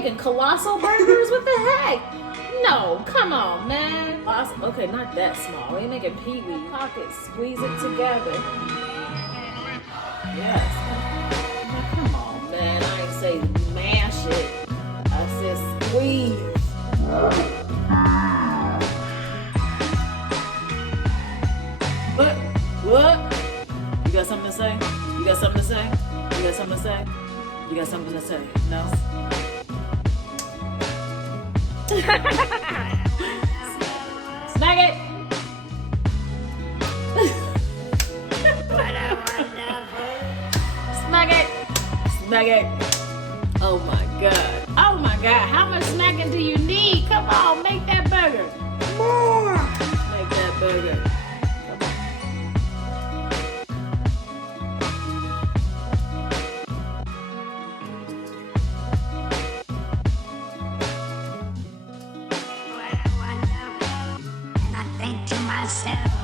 making colossal burgers? What the heck? No, come on, man. Okay, not that small. We making pee-wee pockets. Squeeze it together. Yes. Now, come on, man. I ain't say mash it. I said squeeze. What? You got something to say? You got something to say? You got something to say? You got something to say? No? Smack it! Smack it! Smack it! Oh my god. Oh my god. How much smacking do you need? Come on, make that burger. More! Make that burger. Myself.